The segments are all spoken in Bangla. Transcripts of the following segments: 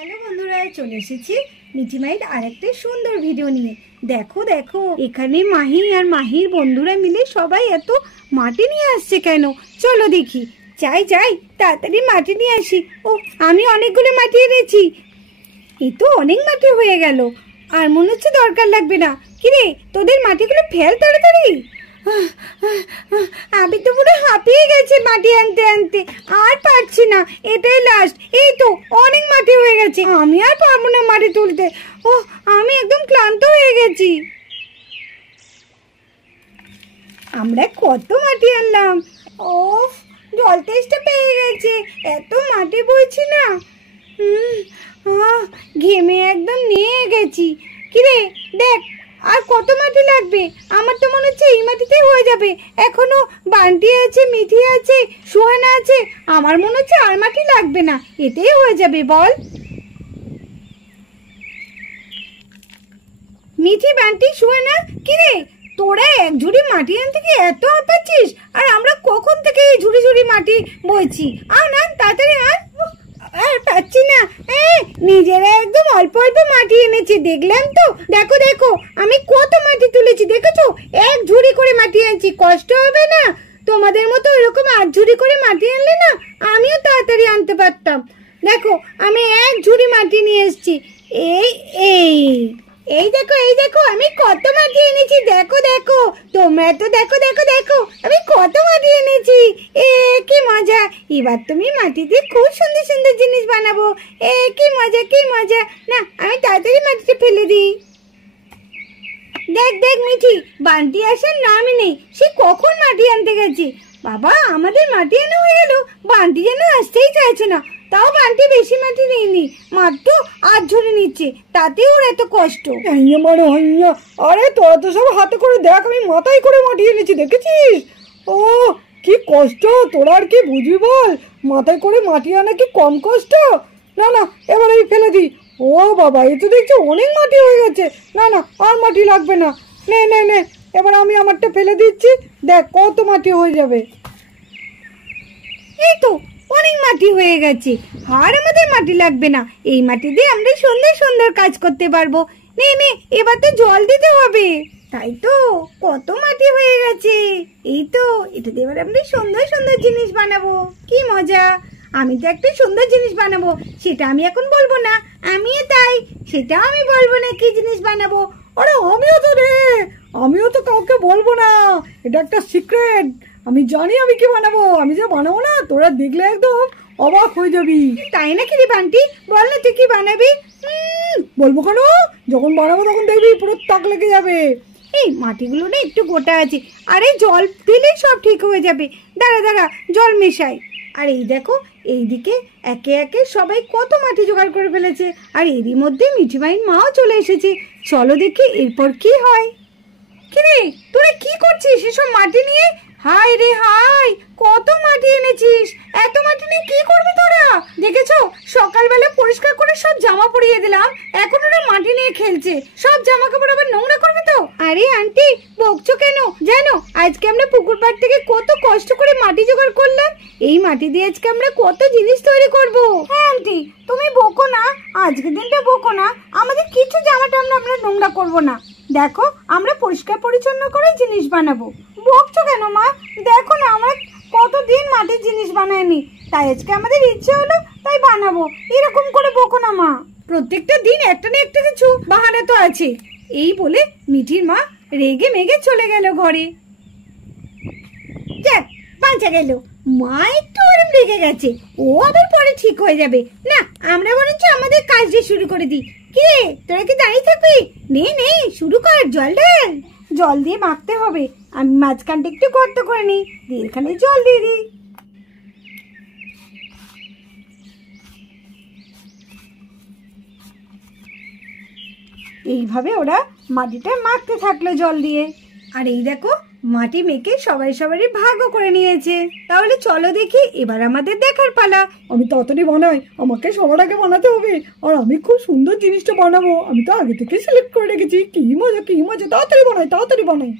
হ্যালো বন্ধুরা, চলে এসেছি মিঠি মাইর আরেকটা সুন্দর ভিডিও নিয়ে। দেখো দেখো, এখানে মাহি আর মাহির বন্ধুরা মিলে সবাই এত মাটি নিয়ে আসছে কেন? চলো দেখি। যাই যাই, তাড়াতাড়ি মাটি নিয়ে আসি। ও, আমি অনেকগুলো মাটি এনেছি। এই তো অনেক মাটি হয়ে গেল, আর মনে হচ্ছে দরকার লাগবে না। কিরে, তোদের মাটিগুলো ফেল তাড়াতাড়ি। আমি তো পুরো হাঁপিয়ে গেছি মাটি আনতে আনতে, আর পারছি না। এটাই লাস্ট। এই তো অনেক মাটি হয়ে গেছে, আমি আর পারবো না মাটি তুলতে। ও, আমি একদম ক্লান্ত হয়ে গেছি। আমরা কত মাটি আনলাম। ও, জল তেষ্টা পেয়ে গেছে, এত মাটি বইছি না। ঘেমে একদম নিয়ে গেছি। কিরে দেখ, আর কত মাটি লাগবে? আমার তো মনে হচ্ছে এই মাটিতেই হয়ে যাবে। এখনো বান্টি আছে, মিঠি আছে, সুহানা আছে। আমার মনে হচ্ছে আর মাটি লাগবে না, এতেই হয়ে যাবে। বল মিঠি, বান্টি, সুহানা, কিরে তোরা এক ঝুড়ি মাটি আনতে কি এত হাঁপাচ্ছিস? আর আমরা কখন থেকে এই ঝুড়ি ঝুড়ি মাটি বইছি। আন আন, তাড়াতাড়ি আন। আর পাচ্ছি না। নিজেরা একদম অল্প অল্প মাটি এনেছি, দেখলাম তো। দেখো দেখো, আমি কত মাটি তুলেছি দেখেছো? এক ঝুড়ি করে মাটি আনছি, কষ্ট হবে না? তোমাদের মতো এরকম 8 ঝুড়ি করে মাটি আনলে না আমিও তাড়াতাড়ি আনতে পারতাম। দেখো, আমি এক ঝুড়ি মাটি নিয়ে এসেছি। এই এই এই দেখো, এই দেখো, আমি কত মাটি এনেছি। দেখো দেখো, তোমরা তো দেখো দেখো দেখো, আমি কত মাটি এনেছি। কি মজা! এবার তুমি মাটি দিয়ে খুব সুন্দর সুন্দর জিনিস বানাবো। কি মজা, কি মজা! না, আমি তাড়াতাড়ি মাটিতে ফেলে দিই। দেখ দেখ মিঠি, বান্টি আসার নামই নেই। সে কখন মাটি আনতে গেছে। বাবা, আমাদের মাটি আনা হয়ে গেল, বান্টি যেন আসতেই চাইছে না। তাও বান্টি বেশি মাটি নেয়নি, মাত্র 8 ঝুড়ি নিচ্ছে, তাতে ওর এত কষ্ট। আরে তোরা তো সব হাতে করে দেখ, আমি মাথায় করে মাটি এনেছি, দেখেছিস? ও কি কষ্ট, তোরা আর কি বুঝবি বল? মাথায় করে মাটি আনা কি কম কষ্ট? না না, এবার আমি ফেলে দিই। ও বাবা, এ তো দেখছি অনেক মাটি হয়ে গেছে। না না, আর মাটি লাগবে না। নে নে নে, এবার আমি আমারটা ফেলে দিচ্ছি, দেখ কত মাটি হয়ে যাবে। এই তো অনেক মাটি হয়ে গেছে, আর আমাদের মাটি লাগবে না। এই মাটি দিয়ে আমরা সুন্দর সুন্দর কাজ করতে পারবো। নে নে, এবার তো জল দিতে হবে। তাই তো, কত মাটি হয়ে গেছে। এই তো, এটা দিয়ে এবার আমরা সুন্দর সুন্দর জিনিস বানাবো। কি মজা! আমি তো একটা সুন্দর জিনিস বানাবো, সেটা আমি এখন বলবো না। আমিও তাই, সেটাও আমি বলবো না কি জিনিস বানাবো। আরে আমিও তো কাউকে বলবো না, এটা একটা সিক্রেট। আমি জানি আমি কি বানাবো। আমি যে বানাবো না, তোরা দেখলে একদম অবাক হয়ে যাবি। তাই নাকি রে বান্টি? বল না তুই কি বানাবি। বলবো কেন? যখন বানাবো তখন দেখবি পুরো তাক লেগে যাবে। এই মাটিগুলো না একটু গোটা আছে, আরে জল দিলেই সব ঠিক হয়ে যাবে। দাঁড়া দাঁড়া, জল মেশাই। আর এই দেখো, এইদিকে একে একে সবাই কত মাটি জোগাড় করে ফেলেছে, আর এরই মধ্যে মিঠি মাইর মাও চলে এসেছে। চলো দেখি এরপর কি হয়। কিরে, তোরা কি করছিস এসব মাটি নিয়ে? হাই রে হাই, কত মাটি এনেছিস! এত মাটি নিয়ে কি করবি তোরা? দেখেছো, সকালবেলা পরিষ্কার করে সব জামা পরিয়ে দিলাম, এখন ওরা মাটি নিয়ে খেলছে। সব জামা কাপড় আবার নোংরা করবে তো। আরে আন্টি, বকছো কেন? জানো, আজকে আমরা পুকুর পাড় থেকে কত কষ্ট করে মাটি জোগাড় করলাম। এই মাটি দিয়ে আজকে আমরা কত জিনিস তৈরি করব। হ্যাঁ আন্টি, তুমি বকো না, আজকের দিনটা বকো না। আমাদের কিছু জামা টামা আমরা নোংরা করবো না। দেখো, আমরা পরিষ্কার পরিচ্ছন্ন করে জিনিস বানাবো। বকছো কেন মা? দেখো না, আমরা কতদিন মাটির জিনিস বানাইনি, তাই আজকে আমাদের ইচ্ছে হলো, তাই বানাবো। এরকম করে বকো না মা। প্রত্যেকটা দিন একটা না একটা কিছু বাহানা তো আছে। এই বলে মিঠির মা রেগে মেগে চলে গেল ঘরে। যাক, বাঁচা গেল। মা একটু ওরম রেগে গেছে, ও আবার পরে ঠিক হয়ে যাবে। না, আমরা বরঞ্চ আমাদের কাজটা শুরু করে দিই। কে, তোরা কি দাঁড়িয়ে থাকবি? নে নে, শুরু কর। জল ঢাল। জল দিয়ে মাখতে হবে। আমি মাঝখানটা একটু গর্ত করে নিই, দিয়ে এখানে জল দিয়ে দিই। এইভাবে ওরা মাটিটা মাখতে থাকলো জল দিয়ে। আর এই দেখো, মাটি মেখে সবাই সবারই ভাগও করে নিয়েছে। তাহলে চলো দেখি, এবার আমাদের দেখার পালা। আমি তাড়াতাড়ি বানাই, আমাকে সবার আগে বানাতে হবে। আর আমি খুব সুন্দর জিনিসটা বানাবো, আমি তো আগে থেকে সিলেক্ট করে রেখেছি। কি মজা কি মজা! তাড়াতাড়ি বানাই, তাড়াতাড়ি বানাই।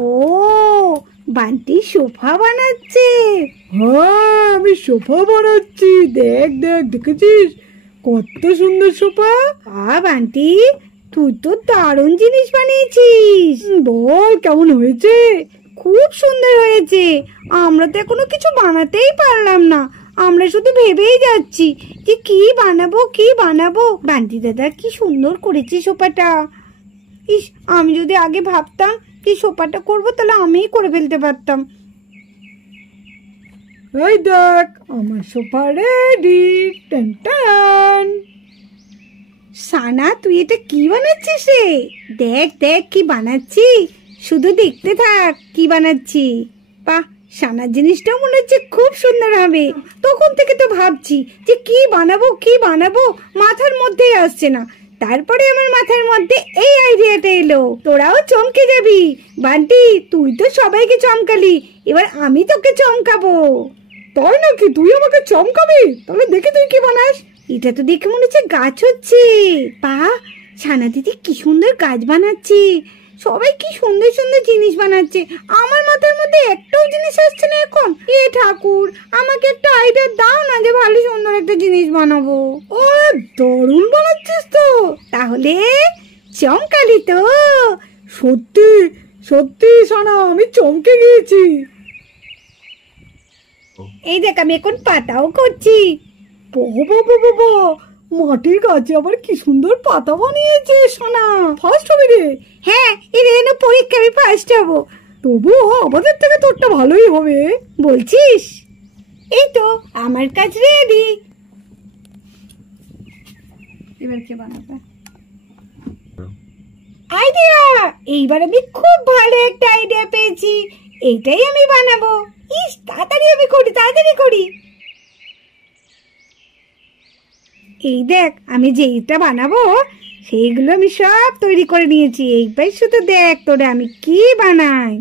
ও, বান্টি সোফা বানাচ্ছে। হ্যাঁ, আমি সোফা বানাচ্ছি। দেখ দেখ, দেখেছিস কত সুন্দর সোফা? বান্টি, তুই তো দারুণ জিনিস বানিয়েছিস। বল কেমন হয়েছে? খুব সুন্দর হয়েছে। আমরা তো এখনো কিছু বানাতেই পারলাম না, আমরা শুধু ভেবেই যাচ্ছি যে কি বানাবো কি বানাবো। বান্টি দাদা কি সুন্দর করেছি সোফাটা। ইস, আমি যদি আগে ভাবতাম কি সোফাটা করবো তাহলে আমিই করে ফেলতে পারতাম। এই দেখ আমার সোফা রেডি। টান টান। সানা, তুই এটা কি বানাচ্ছিস রে? দেখ দেখ কি বানাচ্ছি, শুধু দেখতে থাক কি বানাচ্ছি। বাহ, সানার জিনিসটাও মনে হচ্ছে খুব সুন্দর হবে। তখন থেকে তো ভাবছি যে কি বানাবো কি বানাবো, মাথার মধ্যেই আসছে না। তারপরে আমার মাথার মধ্যে এই আইডিয়াটা এলো। তোরাও চমকে যাবি বান্টি, তুই তো সবাইকে চমকালি, এবার আমি তোকে চমকাবো। তাই নাকি? তুই আমাকে চমকাবি? তাহলে দেখি তুই কি বানাস। এটা তো দেখে মনে হচ্ছে গাছ হচ্ছে। বাহ, ছানা দিদি কি সুন্দর গাছ বানাচ্ছে। সবাই কি সুন্দর সুন্দর জিনিস বানাচ্ছে, আমার মাথার মধ্যে একটাও জিনিস আসছে না এখন। এ ঠাকুর, আমাকে একটা আইডিয়া দাও না যে ভালো সুন্দর একটা জিনিস বানাবো। ও, দারুণ বানাচ্ছিস তো। তাহলে চমকালি তো? সত্যি সত্যি সোনা, আমি চমকে গিয়েছি। এই দেখ, আমি এখন পাতাও করছি। বাবা বাবা, মাটির গাছে আবার কি সুন্দর পাতা বানিয়েছে সোনা। ফার্স্ট হবে রে। হ্যাঁ, এর যেন পরীক্ষা আমি ফার্স্ট হবো। তবুও আমাদের থেকে তোরটা ভালোই হবে। বলছিস? এই তো আমার কাজ রেডি। এবার কে বানাবে? আইডিয়া! এইবার আমি খুব ভালো একটা আইডিয়া পেয়েছি, এইটাই আমি বানাবো। ইস, তাড়াতাড়ি আমি করি, তাড়াতাড়ি করি। এই দেখ, আমি যেইটা বানাবো সেইগুলো আমি সব তৈরি করে নিয়েছি। এইবার শুধু দেখ তোরে আমি কি বানাই।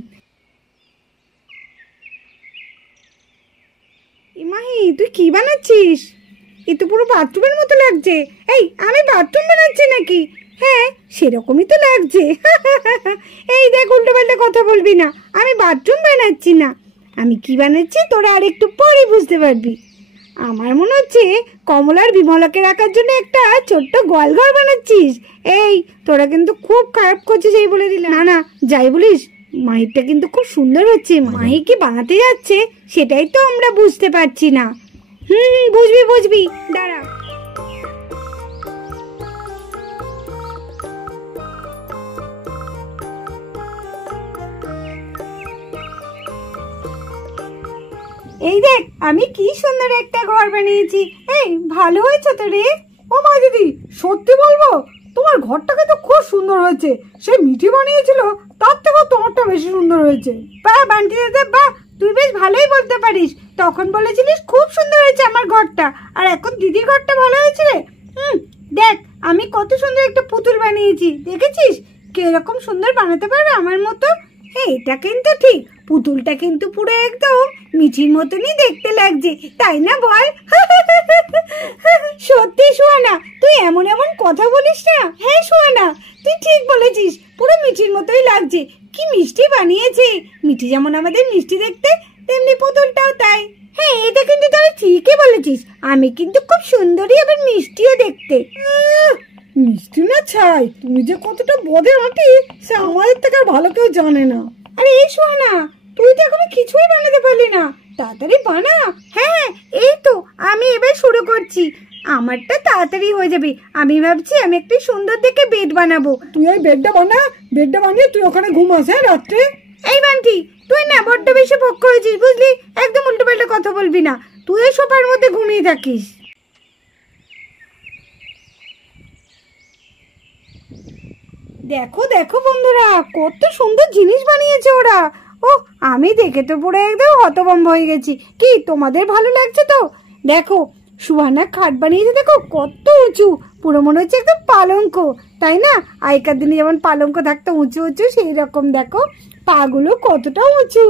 মাহি, তুই কি বানাচ্ছিস? এ তো পুরো বাথরুমের মতো লাগছে। এই, আমি বাথরুম বানাচ্ছি নাকি? হ্যাঁ, সেরকমই তো লাগছে। এই দেখ, উল্টো পাল্টা কথা বলবি না, আমি বাথরুম বানাচ্ছি না। আমি কি বানাচ্ছি তোরা আর একটু পরে বুঝতে পারবি। আমার মনে হচ্ছে কমলার বিমলাকে রাখার জন্য একটা ছোট্ট গোয়ালঘর বানাচ্ছিস। এই, তোরা কিন্তু খুব খারাপ করছিস এই বলে দিলে। না না, যাই বলিস, মাহিরটা কিন্তু খুব সুন্দর হচ্ছে। মাহি কি বানাতে যাচ্ছে সেটাই তো আমরা বুঝতে পারছি না। বুঝবি বুঝবি, দাঁড়া। এই দেখ, আমি কি সুন্দর একটা ঘর বানিয়েছি। এই, ভালো হয়েছে তো রে? ও মা দিদি, সত্যি বলবো তোমার ঘরটাকে তো খুব সুন্দর হয়েছে। সে মিঠি বানিয়েছিল তার থেকেও তোমারটা বেশি সুন্দর হয়েছে। বাহ বান্টি দাদা, বাহ, তুই বেশ ভালোই বলতে পারিস। তখন বলেছিলিস খুব সুন্দর হয়েছে আমার ঘরটা, আর এখন দিদির ঘরটা ভালো হয়েছে রে। দেখ, আমি কত সুন্দর একটা পুতুল বানিয়েছি, দেখেছিস? কিরকম সুন্দর বানাতে পারবে আমার মতো। এটা কিন্তু ঠিক, পুতুলটা কিন্তু পুরো একদম মিঠির মতনই দেখতে লাগছে, তাই না বল? সত্যি সোহানা, তুই এমন এমন কথা বলিস না। হ্যাঁ সোহানা, তুই ঠিক বলেছিস, পুরো মিঠির মতোই লাগছে। কি মিষ্টি বানিয়েছে। মিঠি যেমন আমাদের মিষ্টি দেখতে, তেমনি পুতুলটাও তাই। হ্যাঁ, এটা কিন্তু তুই ঠিকই বলেছিস, আমি কিন্তু খুব সুন্দরী আবার মিষ্টিও দেখতে। মিষ্টি না ছাই, তুমি যে কতটা বদে আঁটি সে আমাদের থেকে আর ভালো কেউ জানে না। আরে এই সোহানা, তুই তো এখনো কিছুই বানাতে পারলি না, তাড়াতাড়ি বানা। হ্যাঁ, এই তো আমি এবার শুরু করছি। আমারটা তাড়াতাড়ি হয়ে যাবে। আমি ভাবছি আমি একটি সুন্দর দেখে বেড বানাবো। তুই ওই বেডটা বানা, বেডটা বানিয়ে তুই ওখানে ঘুমাস হ্যাঁ রাত্রে। এই বান্টি, তুই না বড্ড বেশি পক্ষ হয়েছিস বুঝলি, একদম উল্টো পাল্টা কথা বলবি না। তুই এই সোফার মধ্যে ঘুমিয়ে থাকিস। দেখো দেখো বন্ধুরা, কত সুন্দর জিনিস বানিয়েছে ওরা। ও, আমি দেখে তো পুরো একদম হতভম্ব হয়ে গেছি। কি তোমাদের ভালো লাগছে তো? দেখো, সুহানা খাট বানিয়েছে, দেখো কত উঁচু, পুরো মনে হচ্ছে একদম পালঙ্ক, তাই না? আগেকার দিনে যেমন পালঙ্ক থাকতো উঁচু উঁচু, সেই রকম দেখো পাগুলো কতটা উঁচু।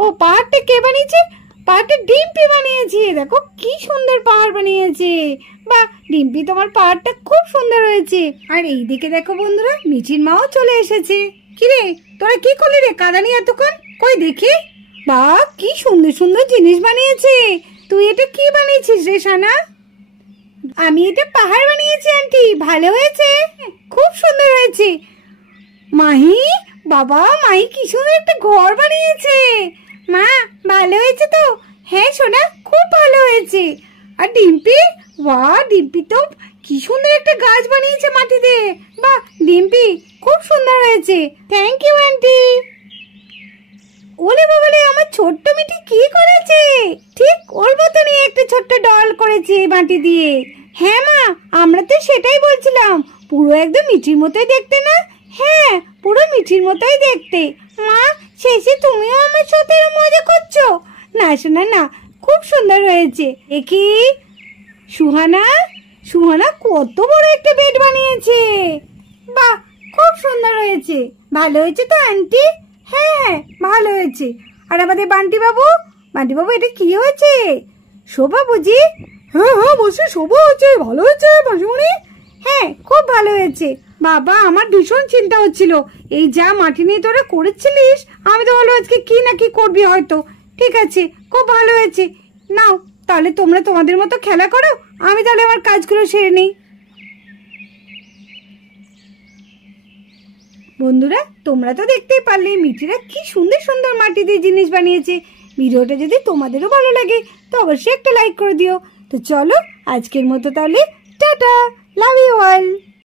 ও, পাহাড়টা কে বানিয়েছে? পাহাড়টা ডিম্পি বানিয়েছে। দেখো কি সুন্দর পাহাড় বানিয়েছে। বাহ ডিম্পি, তোমার পাহাড়টা খুব সুন্দর হয়েছে। আর এইদিকে দেখো বন্ধুরা, মিঠির মাও চলে এসেছে। কিরে তোরা কি করলি রে কাঁদানি এতক্ষণ? কই দেখি। বাহ, কি সুন্দর সুন্দর জিনিস বানিয়েছে। তুই এটা কি বানিয়েছিস রে সানা? আমি এটা পাহাড় বানিয়েছি আন্টি। ভালো হয়েছে, খুব সুন্দর হয়েছে। মাহি, বাবা মাহি কি সুন্দর একটা ঘর বানিয়েছে। মা ভালো হয়েছে তো? হ্যাঁ সোনা, খুব ভালো হয়েছে। আর ডিম্পি, বাহ ডিম্পি তো কি সুন্দর একটা গাছ বানিয়েছে মাটি দিয়ে। বাহ ডিম্পি, খুব সুন্দর হয়েছে। Thank you aunty. ওলে বাবালে, আমার ছোট্ট মিটি কি করেছে? ঠিক ওর মতনই একটা ছোট্ট ডল করেছে মাটি দিয়ে। হ্যাঁ মা, আমরা তো সেটাই বলছিলাম, পুরো একদম মিঠির মতোই দেখতে না? হ্যাঁ, পুরো মিঠির মতোই দেখতে। মা, শেষে তুমিও আমার সাথে মজা করছো? না শোনা না, খুব সুন্দর হয়েছে। দেখি সুহানা, সুহানা কত বড় একটা বেড বানিয়েছে। বাহ, খুব সুন্দর হয়েছে। ভালো হয়েছে তো আন্টি? হ্যাঁ ভালো হয়েছে। আর আমাদের বান্টি বাবু, বান্টি বাবু এটা কি হয়েছে? শোভা বুঝি? হ্যাঁ হ্যাঁ বলছি শোভা হয়েছে, ভালো হয়েছে মাসিমণি। হ্যাঁ খুব ভালো হয়েছে। বাবা, আমার ভীষণ চিন্তা হচ্ছিল, এই যা মাটি নিয়ে তোরা করেছিলিস, আমি তো ভালো আজকে কি না কি করবি হয়তো। ঠিক আছে, খুব ভালো হয়েছে। নাও তাহলে তোমরা তোমাদের মতো খেলা করো, আমি তাহলে আমার কাজগুলো সেরে নিই। বন্ধুরা, তোমরা তো দেখতেই পারলে মিঠিরা কি সুন্দর সুন্দর মাটি দিয়ে জিনিস বানিয়েছে। ভিডিওটা যদি তোমাদেরও ভালো লাগে তো অবশ্যই একটা লাইক করে দিও। তো চলো আজকের মতো তাহলে টাটা।